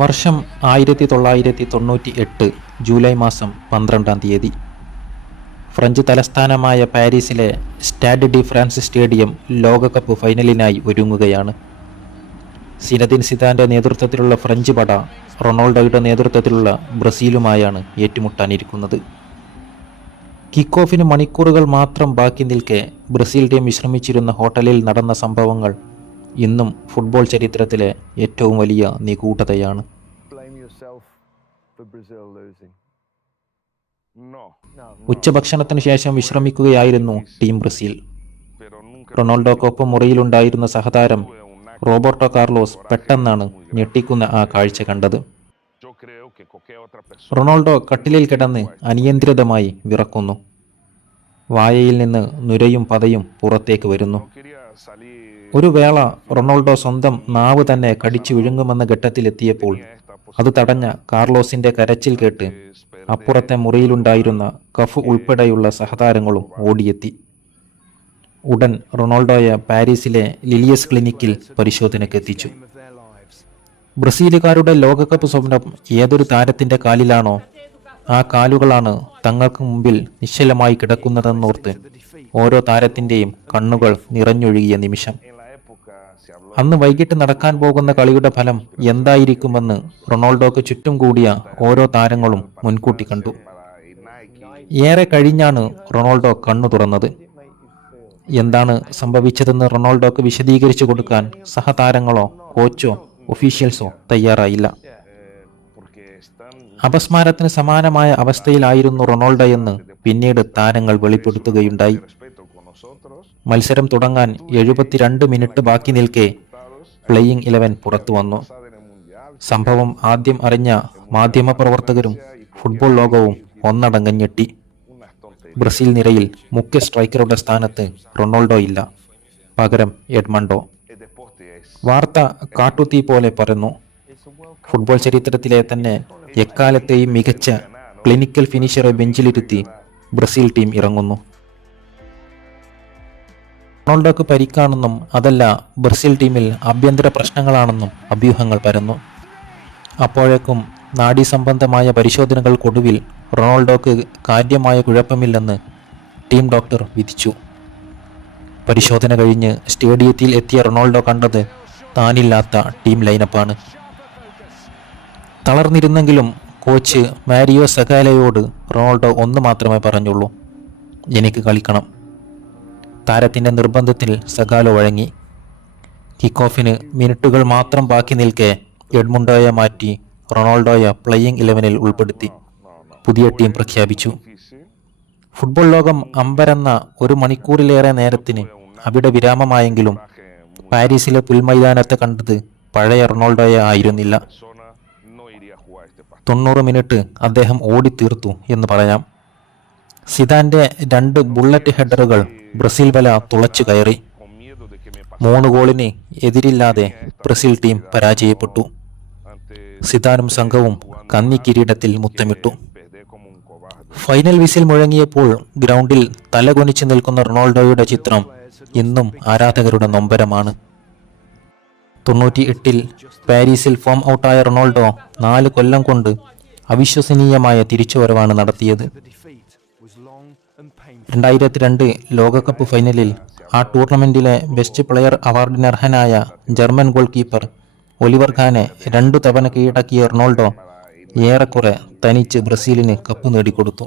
വർഷം 1998 ജൂലൈ മാസം 12-ാം തീയതി. ഫ്രഞ്ച് തലസ്ഥാനമായ പാരീസിലെ സ്റ്റാഡ് ഡി ഫ്രാൻസ് സ്റ്റേഡിയം ലോകകപ്പ് ഫൈനലിനായി ഒരുങ്ങുകയാണ്. സിനദിൻ സിദാന്റെ നേതൃത്വത്തിലുള്ള ഫ്രഞ്ച് പട റൊണാൾഡോയുടെ നേതൃത്വത്തിലുള്ള ബ്രസീലുമായാണ് ഏറ്റുമുട്ടാനിരിക്കുന്നത്. കിക്ക് ഓഫിന് മണിക്കൂറുകൾ മാത്രം ബാക്കി നിൽക്കെ ബ്രസീൽ ടീം വിശ്രമിച്ചിരുന്ന ഹോട്ടലിൽ നടന്ന സംഭവങ്ങൾ ഇന്നും ഫുട്ബോൾ ചരിത്രത്തിലെ ഏറ്റവും വലിയ നിഗൂഢതയാണ്. ഉച്ചഭക്ഷണത്തിന് ശേഷം വിശ്രമിക്കുകയായിരുന്നു ടീം ബ്രസീൽ. റൊണാൾഡോക്കൊപ്പം മുറിയിലുണ്ടായിരുന്ന സഹതാരം റോബർട്ടോ കാർലോസ് പെട്ടെന്നാണ് ഞെട്ടിക്കുന്ന ആ കാഴ്ച കണ്ടത്. റൊണാൾഡോ കട്ടിലിൽ കിടന്ന് അനിയന്ത്രിതമായി വിറക്കുന്നു. വായയിൽ നിന്ന് നുരയും പതയും പുറത്തേക്ക് വരുന്നു. ഒരു വേള റൊണാൾഡോ സ്വന്തം നാവ് തന്നെ കടിച്ചു വിഴുങ്ങുമെന്ന ഘട്ടത്തിലെത്തിയപ്പോൾ അത് തടഞ്ഞ കാർലോസിന്റെ കരച്ചിൽ കേട്ട് അപ്പുറത്തെ മുറിയിലുണ്ടായിരുന്ന കഫ് ഉൾപ്പെടെയുള്ള സഹതാരങ്ങളും ഓടിയെത്തി. ഉടൻ റൊണാൾഡോയെ പാരീസിലെ ലിലിയസ് ക്ലിനിക്കിൽ പരിശോധനയ്ക്ക് എത്തിച്ചു. ബ്രസീലുകാരുടെ ലോകകപ്പ് സ്വപ്നം ഏതൊരു താരത്തിന്റെ കാലിലാണോ, ആ കാലുകളാണ് തങ്ങൾക്ക് മുമ്പിൽ നിശ്ചലമായി കിടക്കുന്നതെന്നോർത്ത് ഓരോ താരത്തിന്റെയും കണ്ണുകൾ നിറഞ്ഞൊഴുകിയ നിമിഷം. അന്ന് വൈകിട്ട് നടക്കാൻ പോകുന്ന കളിയുടെ ഫലം എന്തായിരിക്കുമെന്ന് റൊണാൾഡോക്ക് ചുറ്റും കൂടിയ ഓരോ താരങ്ങളും മുൻകൂട്ടി കണ്ടു. ഏറെ കഴിഞ്ഞാണ് റൊണാൾഡോ കണ്ണു തുറന്നത്. എന്താണ് സംഭവിച്ചതെന്ന് റൊണാൾഡോക്ക് വിശദീകരിച്ചു കൊടുക്കാൻ സഹതാരങ്ങളോ കോച്ചോ ഒഫീഷ്യൽസോ തയ്യാറായില്ല. അപസ്മാരത്തിന് സമാനമായ അവസ്ഥയിലായിരുന്നു റൊണാൾഡോ എന്ന് പിന്നീട് താരങ്ങൾ വെളിപ്പെടുത്തുകയുണ്ടായി. മത്സരം തുടങ്ങാൻ 72 മിനിറ്റ് ബാക്കി നിൽക്കെ പ്ലേയിങ് 11 പുറത്തു വന്നു. സംഭവം ആദ്യം അറിഞ്ഞ മാധ്യമപ്രവർത്തകരും ഫുട്ബോൾ ലോകവും ഒന്നടങ്കം ഞെട്ടി. ബ്രസീൽ നിരയിൽ മുഖ്യ സ്ട്രൈക്കറുടെ സ്ഥാനത്ത് റൊണാൾഡോ ഇല്ല, പകരം എഡ്മണ്ടോ. വാർത്ത കാട്ടുതീ പോലെ പരന്നു. ഫുട്ബോൾ ചരിത്രത്തിലെ തന്നെ എക്കാലത്തെയും മികച്ച ക്ലിനിക്കൽ ഫിനിഷറെ ബെഞ്ചിലിരുത്തി ബ്രസീൽ ടീം ഇറങ്ങുന്നു. റൊണാൾഡോക്ക് പരിക്കാണെന്നും അതല്ല ബ്രസീൽ ടീമിൽ ആഭ്യന്തര പ്രശ്നങ്ങളാണെന്നും അഭ്യൂഹങ്ങൾ പരന്നു. അപ്പോഴേക്കും നാഡീസംബന്ധമായ പരിശോധനകൾക്കൊടുവിൽ റൊണാൾഡോക്ക് കാര്യമായ കുഴപ്പമില്ലെന്ന് ടീം ഡോക്ടർ വിധിച്ചു. പരിശോധന കഴിഞ്ഞ് സ്റ്റേഡിയത്തിൽ എത്തിയ റൊണാൾഡോ കണ്ടത് താനില്ലാത്ത ടീം ലൈനപ്പാണ്. തളർന്നിരുന്നെങ്കിലും കോച്ച് മാരിയോ സഗാലയോട് റൊണാൾഡോ ഒന്ന് മാത്രമേ പറഞ്ഞുള്ളൂ: എനിക്ക് കളിക്കണം. താരത്തിൻ്റെ നിർബന്ധത്തിൽ സഗാലോ വഴങ്ങി. കിക്ക് ഓഫിന് മിനിറ്റുകൾ മാത്രം ബാക്കി നിൽക്കെ എഡ്മുണ്ടോയെ മാറ്റി റൊണാൾഡോയെ പ്ലേയിങ് 11-ൽ ഉൾപ്പെടുത്തി പുതിയ ടീം പ്രഖ്യാപിച്ചു. ഫുട്ബോൾ ലോകം അമ്പരന്ന ഒരു മണിക്കൂറിലേറെ നേരത്തിന് അവിടെ വിരാമമായെങ്കിലും പാരീസിലെ പുൽമൈതാനത്ത് കണ്ടത് പഴയ റൊണാൾഡോയെ ആയിരുന്നില്ല. 90 മിനിറ്റ് അദ്ദേഹം ഓടിത്തീർത്തു എന്ന് പറയാം. സിദാന്റെ 2 ബുള്ളറ്റ് ഹെഡറുകൾ ബ്രസീൽ വല തുളച്ചു കയറി. 3 ഗോളിന് എതിരില്ലാതെ ബ്രസീൽ ടീം പരാജയപ്പെട്ടു. സിദാനും സംഘവും കന്നി കിരീടത്തിൽ മുത്തമിട്ടു. ഫൈനൽ വിസിൽ മുഴങ്ങിയപ്പോൾ ഗ്രൗണ്ടിൽ തലകുനിച്ചു നിൽക്കുന്ന റൊണാൾഡോയുടെ ചിത്രം ഇന്നും ആരാധകരുടെ നൊമ്പരമാണ്. 98-ൽ പാരീസിൽ ഫോം ഔട്ടായ റൊണാൾഡോ 4 കൊല്ലം കൊണ്ട് അവിശ്വസനീയമായ തിരിച്ചുവരവാണ് നടത്തിയത്. 2002 ലോകകപ്പ് ഫൈനലിൽ ആ ടൂർണമെന്റിലെ ബെസ്റ്റ് പ്ലെയർ അവാർഡിനർഹനായ ജർമ്മൻ ഗോൾ കീപ്പർ ഒലിവർ ഖാനെ 2 തവണ കീഴടക്കിയ റൊണാൾഡോ ഏറെക്കുറെ തനിച്ച് ബ്രസീലിന് കപ്പ് നേടിക്കൊടുത്തു.